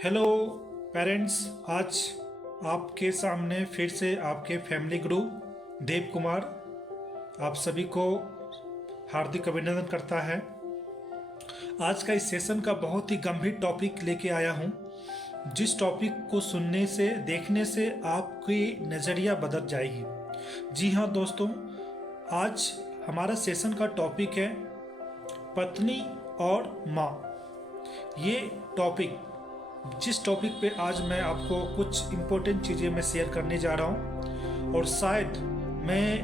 Hello parents. आज आपके सामने फिर से आपके फैमिली गुरु देव कुमार आप सभी को हार्दिक अभिनंदन करता है। आज का इस सेशन का बहुत ही गंभीर टॉपिक लेके आया हूँ, जिस टॉपिक को सुनने से देखने से आपकी नज़रिया बदल जाएगी। जी हाँ दोस्तों, आज हमारा सेशन का टॉपिक है पत्नी और माँ। ये टॉपिक जिस टॉपिक पे आज मैं आपको कुछ इम्पोर्टेंट चीज़ें मैं शेयर करने जा रहा हूँ, और शायद मैं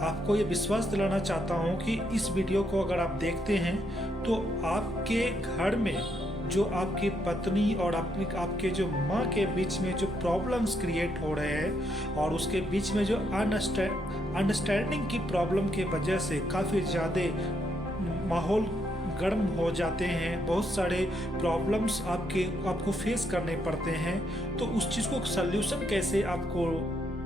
आपको ये विश्वास दिलाना चाहता हूँ कि इस वीडियो को अगर आप देखते हैं तो आपके घर में जो आपकी पत्नी और आपके जो माँ के बीच में जो प्रॉब्लम्स क्रिएट हो रहे हैं और उसके बीच में जो अंडरस्टैंडिंग की प्रॉब्लम के वजह से काफ़ी ज़्यादा माहौल गर्म हो जाते हैं, बहुत सारे प्रॉब्लम्स आपको फेस करने पड़ते हैं। तो उस चीज़ को सल्यूशन कैसे आपको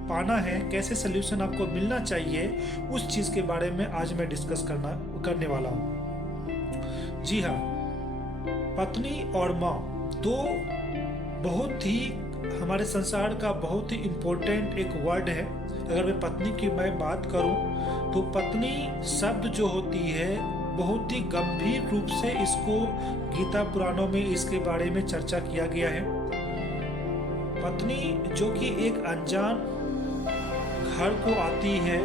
पाना है, कैसे सल्यूशन आपको मिलना चाहिए, उस चीज़ के बारे में आज मैं डिस्कस करने वाला हूँ। जी हाँ, पत्नी और माँ दो बहुत ही हमारे संसार का बहुत ही इम्पोर्टेंट एक वर्ड है। अगर मैं पत्नी की मैं बात करूँ तो पत्नी शब्द जो होती है बहुत ही गंभीर रूप से इसको गीता पुराणों में इसके बारे में चर्चा किया गया है। पत्नी जो कि एक अनजान घर को आती है,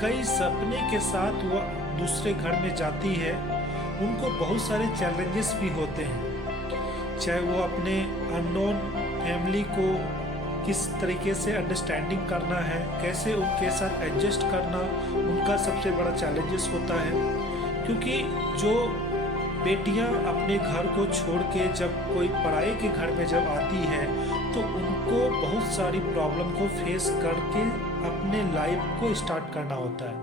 कई सपने के साथ वह दूसरे घर में जाती है, उनको बहुत सारे चैलेंजेस भी होते हैं। चाहे वो अपने अननोन फैमिली को किस तरीके से अंडरस्टैंडिंग करना है, कैसे उनके साथ एडजस्ट करना, उनका सबसे बड़ा चैलेंजेस होता है। क्योंकि जो बेटियां अपने घर को छोड़ के जब कोई पढ़ाई के घर में जब आती है तो उनको बहुत सारी प्रॉब्लम को फेस करके अपने लाइफ को स्टार्ट करना होता है।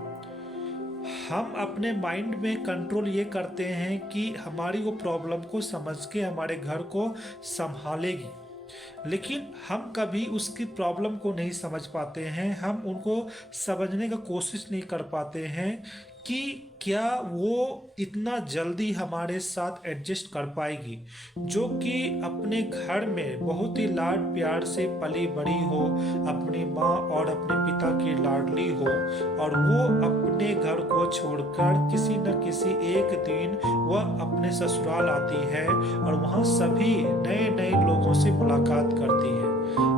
हम अपने माइंड में कंट्रोल ये करते हैं कि हमारी वो प्रॉब्लम को समझ के हमारे घर को संभालेगी, लेकिन हम कभी उसकी प्रॉब्लम को नहीं समझ पाते हैं। हम उनको समझने का कोशिश नहीं कर पाते हैं कि क्या वो इतना जल्दी हमारे साथ एडजस्ट कर पाएगी, जो कि अपने घर में बहुत ही लाड प्यार से पली बड़ी हो, अपनी माँ और अपने पिता की लाडली हो, और वो अपने घर को छोड़कर किसी न किसी एक दिन वह अपने ससुराल आती है और वहाँ सभी नए नए लोगों से मुलाकात करती है।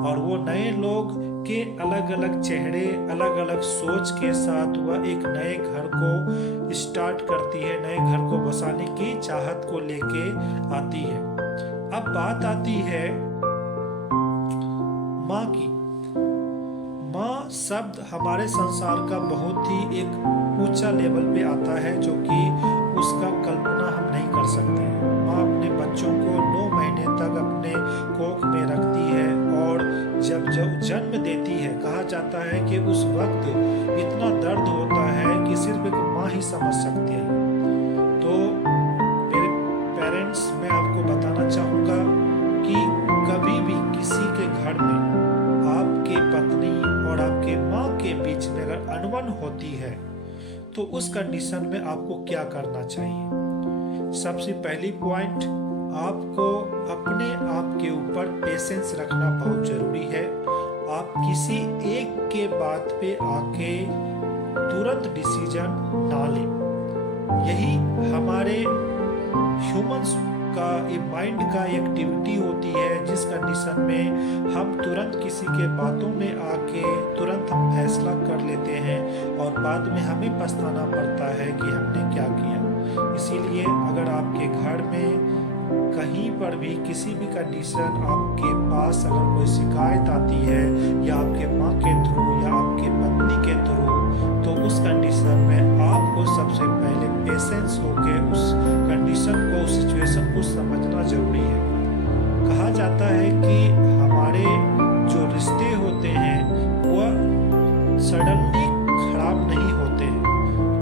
और वो नए लोग के अलग अलग चेहरे, अलग अलग सोच के साथ वह एक नए घर को स्टार्ट करती है, नए घर को बसाने की चाहत को लेके आती है। अब बात आती है माँ की। माँ शब्द हमारे संसार का बहुत ही एक ऊंचा लेवल पे आता है, जो कि उसका कल्पना हम नहीं कर सकते। माँ अपने बच्चों को 9 महीने तक अपने कोख में रखती है, और जब जन्म देती है, कहा जाता है कि उस वक्त इतना दर्द होता है कि सिर्फ एक माँ ही समझ सकती है। तो मेरे पेरेंट्स, मैं आपको बताना चाहूँगा कि कभी भी किसी के घर में आपके पत्नी और आपके माँ के बीच में अगर अनबन होती है तो उस कंडीशन में आपको क्या करना चाहिए। सबसे पहली पॉइंट, आपको अपने आप के ऊपर पेशेंस रखना बहुत जरूरी है। आप किसी एक के बात पे आके तुरंत डिसीजन ना लें। यही हमारे ह्यूमंस का माइंड का एक्टिविटी होती है, जिस कंडीशन में हम तुरंत किसी के बातों में आके तुरंत हम फैसला कर लेते हैं और बाद में हमें पछताना पड़ता है कि हमने क्या किया। इसीलिए अगर आपके घर में कहीं पर भी किसी भी कंडीशन आपके पास अगर कोई शिकायत आती है, या आपके माँ के थ्रू या आपके पत्नी के थ्रू, तो उस कंडीशन में आपको सबसे पहले पेशेंस होके उस कंडीशन को, उस सिचुएशन को समझना जरूरी है। कहा जाता है कि हमारे जो रिश्ते होते हैं वह सडनली खराब नहीं होते।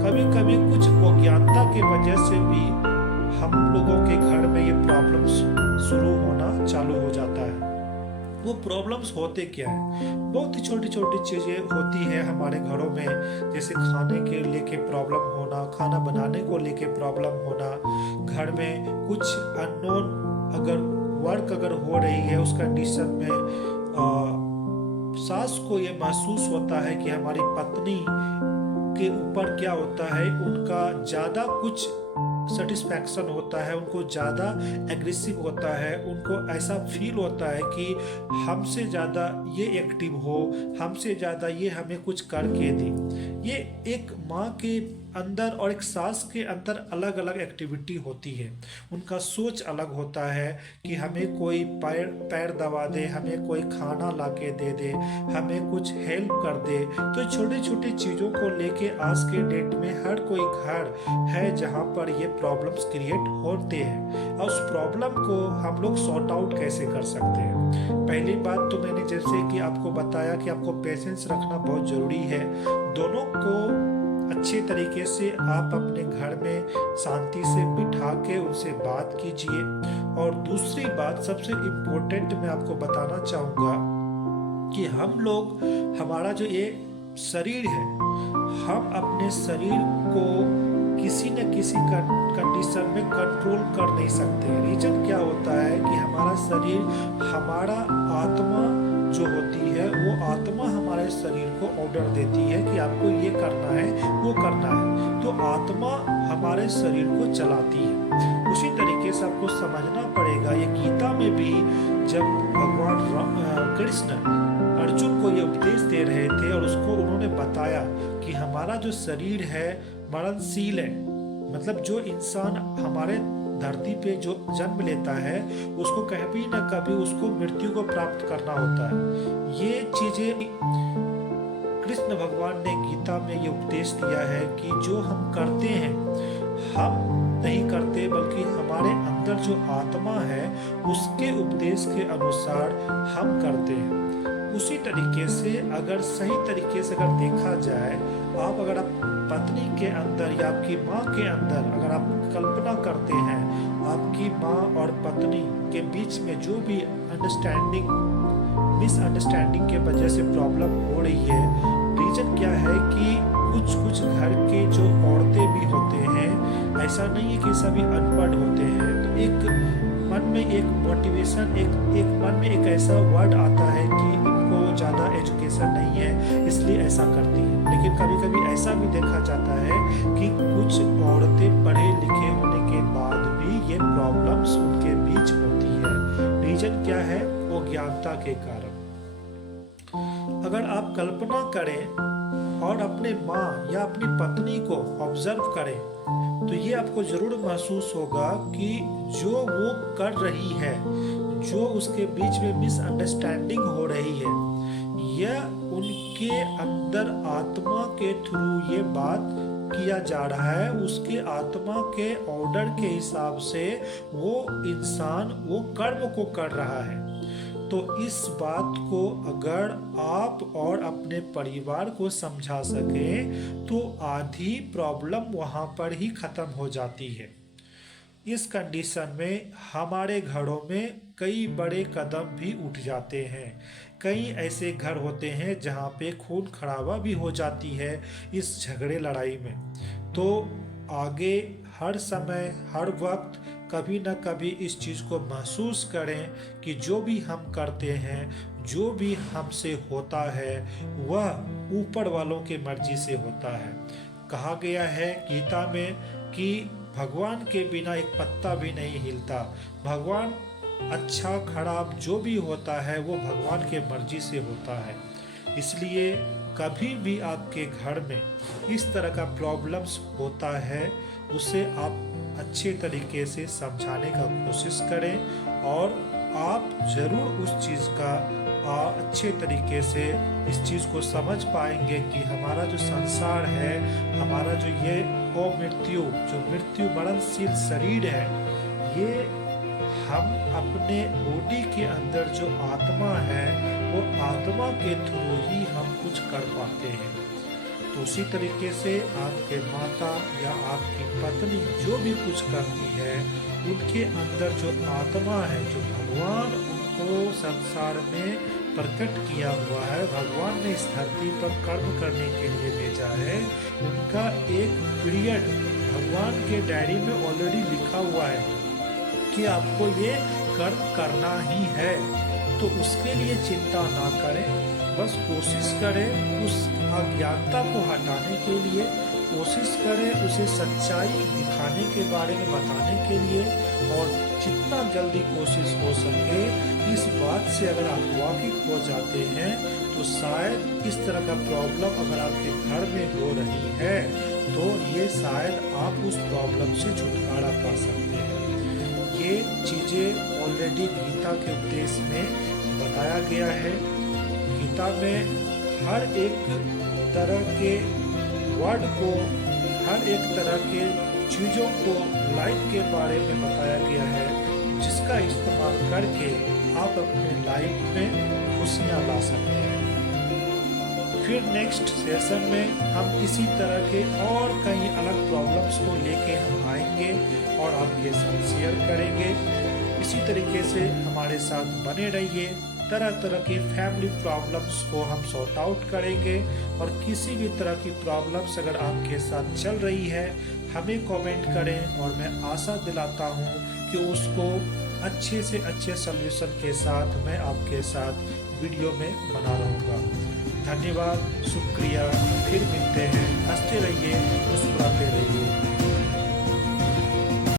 कभी कभी कुछ अज्ञानता के वजह से भी हम लोगों के घर में ये प्रॉब्लम्स शुरू होना चालू हो जाता है। वो प्रॉब्लम्स होते क्या है? बहुत ही छोटी छोटी चीज़ें होती हैं हमारे घरों में, जैसे खाने के लेके प्रॉब्लम होना, खाना बनाने को लेके प्रॉब्लम होना, घर में कुछ अननोन अगर वर्क अगर हो रही है उस कंडीशन में सास को ये महसूस होता है कि हमारी पत्नी के ऊपर क्या होता है, उनका ज़्यादा कुछ सेटिस्फैक्शन होता है, उनको ज़्यादा एग्रेसिव होता है, उनको ऐसा फील होता है कि हमसे ज़्यादा ये एक्टिव हो, हमसे ज़्यादा ये हमें कुछ करके दे। ये एक माँ के अंदर और एक सास के अंदर अलग अलग एक्टिविटी होती है। उनका सोच अलग होता है कि हमें कोई पैर दबा दे, हमें कोई खाना ला के दे दे, हमें कुछ हेल्प कर दे। तो छोटी छोटी चीज़ों को लेके आज के डेट में हर कोई घर है जहाँ पर ये प्रॉब्लम्स क्रिएट होते हैं। और उस प्रॉब्लम को हम लोग सॉर्ट आउट कैसे कर सकते हैं? पहली बात तो मैंने जैसे कि आपको बताया कि आपको पेशेंस रखना बहुत ज़रूरी है। दोनों को अच्छे तरीके से आप अपने घर में शांति से बिठा के उनसे बात कीजिए। और दूसरी बात सबसे इम्पोर्टेंट मैं आपको बताना चाहूँगा कि हम लोग, हमारा जो ये शरीर है, हम अपने शरीर को किसी न किसी कंडीशन में कंट्रोल कर नहीं सकते। रीजन क्या होता है कि हमारा शरीर, हमारा आत्मा जो होती है, वो आत्मा हमारे शरीर को ऑर्डर देती है कि आपको ये करना है, वो करना है। तो आत्मा हमारे शरीर को चलाती है। उसी तरीके से आपको समझना पड़ेगा। ये गीता में भी जब भगवान कृष्ण अर्जुन को ये उपदेश दे रहे थे और उसको उन्होंने बताया कि हमारा जो शरीर है मरणशील है, मतलब जो इंसान हमारे धरती पे जो जन्म लेता है उसको कभी न कभी उसको मृत्यु को प्राप्त करना होता है। ये चीजें कृष्ण भगवान ने गीता में ये उपदेश दिया है कि जो हम करते हैं, हम नहीं करते बल्कि हमारे अंदर जो आत्मा है उसके उपदेश के अनुसार हम करते हैं। उसी तरीके से अगर सही तरीके से अगर देखा जाए, अगर आप पत्नी के अंदर या आपकी माँ के अंदर अगर आप कल्पना करते हैं, आपकी माँ और पत्नी के बीच में जो भी मिसअंडरस्टैंडिंग के वजह से प्रॉब्लम हो रही है, रीजन क्या है कि कुछ घर के जो औरतें भी होते हैं, ऐसा नहीं है कि सभी अनपढ़ होते हैं। तो एक मन में एक मोटिवेशन, एक मन में एक ऐसा वर्ड आता है कि इनको ज़्यादा एजुकेशन नहीं है इसलिए ऐसा करती है। लेकिन कभी कभी ऐसा भी देखा जाता है कि कुछ औरतें पढ़े लिखे होने के बाद भी ये प्रॉब्लम्स उनके बीच होती है। रीजन क्या है? वो ज्ञानता के कारण। अगर आप कल्पना करें और अपने माँ या अपनी पत्नी को ऑब्जर्व करें तो ये आपको जरूर महसूस होगा कि जो वो कर रही है, जो उसके बीच में मिसअंडरस्टैंडिंग हो रही है, यह उनके अंदर आत्मा के थ्रू ये बात किया जा रहा है। उसके आत्मा के ऑर्डर के हिसाब से वो इंसान वो कर्म को कर रहा है। तो इस बात को अगर आप और अपने परिवार को समझा सकें तो आधी प्रॉब्लम वहाँ पर ही ख़त्म हो जाती है। इस कंडीशन में हमारे घरों में कई बड़े कदम भी उठ जाते हैं। कई ऐसे घर होते हैं जहाँ पे खून खराबा भी हो जाती है इस झगड़े लड़ाई में। तो आगे हर समय हर वक्त कभी न कभी इस चीज़ को महसूस करें कि जो भी हम करते हैं, जो भी हमसे होता है, वह ऊपर वालों के मर्जी से होता है। कहा गया है गीता में कि भगवान के बिना एक पत्ता भी नहीं हिलता। भगवान अच्छा खराब जो भी होता है वो भगवान के मर्जी से होता है। इसलिए कभी भी आपके घर में इस तरह का प्रॉब्लम्स होता है, उसे आप अच्छे तरीके से समझाने का कोशिश करें और आप ज़रूर उस चीज़ का अच्छे तरीके से इस चीज़ को समझ पाएंगे कि हमारा जो संसार है, हमारा जो ये मृत्यु मरणशील शरीर है, ये हम अपने बॉडी के अंदर जो आत्मा है वो आत्मा के थ्रू ही हम कुछ कर पाते हैं। तो उसी तरीके से आपके माता या आपकी पत्नी जो भी कुछ करती है, उनके अंदर जो आत्मा है, जो भगवान उनको संसार में प्रकट किया हुआ है, भगवान ने इस धरती पर कर्म करने के लिए भेजा है, उनका एक पीरियड भगवान के डायरी में ऑलरेडी लिखा हुआ है कि आपको ये कर्म करना ही है। तो उसके लिए चिंता ना करें, बस कोशिश करें उस अज्ञानता को हटाने के लिए, कोशिश करें उसे सच्चाई दिखाने के बारे में बताने के लिए, और जितना जल्दी कोशिश हो सके इस बात से अगर आप वाकिफ हो जाते हैं तो शायद इस तरह का प्रॉब्लम अगर आपके घर में हो रही है तो ये शायद आप उस प्रॉब्लम से छुटकारा पा सकते हैं। ये चीजें ऑलरेडी गीता के उपदेश में बताया गया है। गीता में हर एक तरह के वर्ड को, हर एक तरह के चीजों को लाइफ के बारे में बताया गया है, जिसका इस्तेमाल करके आप अपने लाइफ में खुशियां ला सकते हैं। फिर नेक्स्ट सेशन में हम इसी तरह के और कई अलग प्रॉब्लम्स को लेके हम आएंगे और आपके साथ शेयर करेंगे। इसी तरीके से हमारे साथ बने रहिए। तरह तरह की फैमिली प्रॉब्लम्स को हम सॉर्ट आउट करेंगे, और किसी भी तरह की प्रॉब्लम्स अगर आपके साथ चल रही है हमें कमेंट करें, और मैं आशा दिलाता हूँ कि उसको अच्छे से अच्छे सॉल्यूशन के साथ मैं आपके साथ वीडियो में बना रहूँगा। धन्यवाद, शुक्रिया। फिर मिलते हैं। हंसते रहिए, मुस्कुराते रहिए।